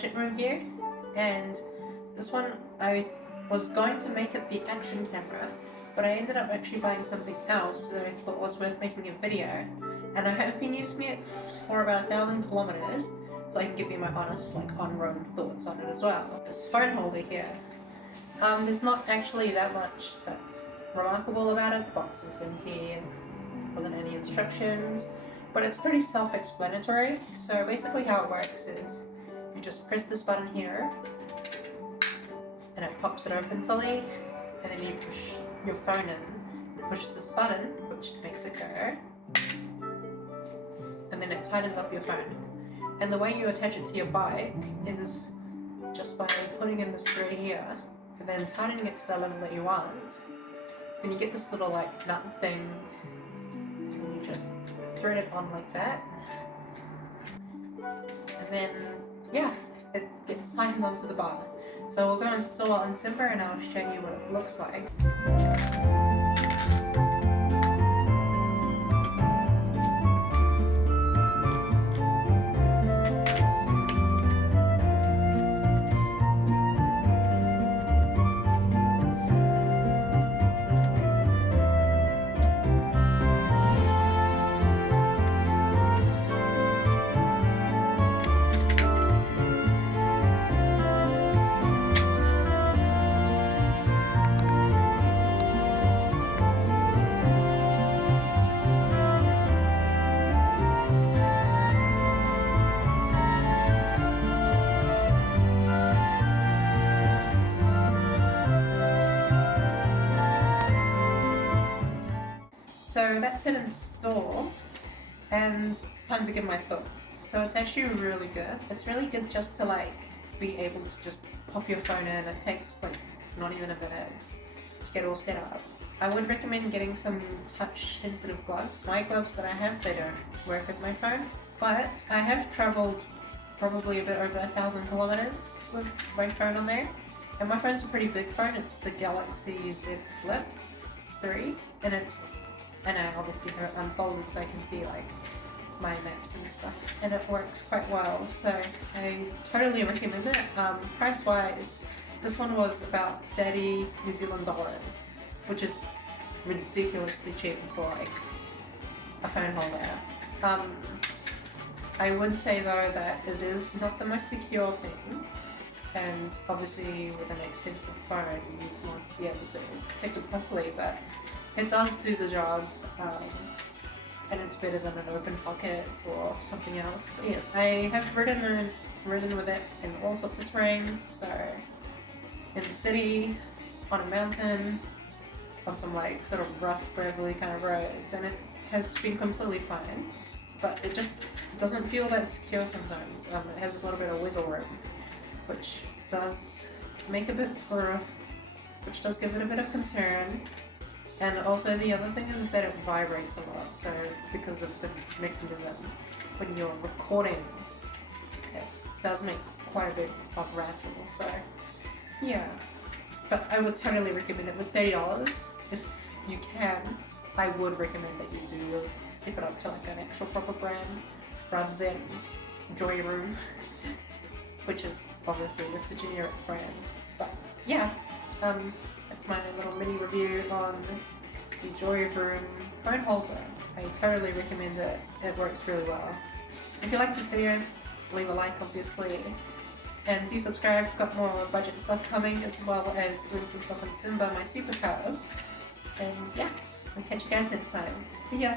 gadget review, and this one I was going to make it the action camera, but I ended up actually buying something else that I thought was worth making a video, and I have been using it for about 1,000 kilometers, so I can give you my honest, on-road thoughts on it as well. This phone holder here, there's not actually that much that's remarkable about it. The box was empty and wasn't any instructions, but it's pretty self-explanatory. So basically how it works is you just press this button here and it pops it open fully, and then you push your phone in, it pushes this button which makes it go, and then it tightens up your phone. And the way you attach it to your bike is just by putting in this thread here and then tightening it to the level that you want. Then you get this little nut thing, and you just thread it on like that, and then yeah, it gets tightened onto the bar. So we'll go install it on Simba and I'll show you what it looks like. So that's it installed, and it's time to give my thoughts. So it's actually really good. It's really good just to be able to just pop your phone in. It takes not even a minute to get all set up. I would recommend getting some touch sensitive gloves. My gloves that I have, they don't work with my phone, but I have traveled probably a bit over 1,000 kilometers with my phone on there. And my phone's a pretty big phone. It's the Galaxy Z Flip 3, and I obviously have it unfolded so I can see my maps and stuff, and it works quite well, so I totally recommend it. Price wise, this one was about 30 New Zealand dollars, which is ridiculously cheap for a phone holder. I would say though that it is not the most secure thing, and obviously with an expensive phone you want to be able to protect it properly, but it does do the job, and it's better than an open pocket or something else. But yes, I have ridden with it in all sorts of terrains, so in the city, on a mountain, on some sort of rough, gravelly kind of roads, and it has been completely fine, but it just doesn't feel that secure sometimes. It has a little bit of wiggle room, which does give it a bit of concern. And also the other thing is that it vibrates a lot, so because of the mechanism, when you're recording, it does make quite a bit of rattle, so yeah. But I would totally recommend it with $30. If you can, I would recommend that you do step it up to an actual proper brand, rather than Joy Room, which is obviously just a generic brand. But yeah, that's my little mini review on the Joy Room phone holder. I totally recommend it. It works really well. If you like this video, leave a like obviously, and do subscribe. I've got more budget stuff coming, as well as doing some stuff on Simba, my supercar. And yeah, I'll catch you guys next time. See ya!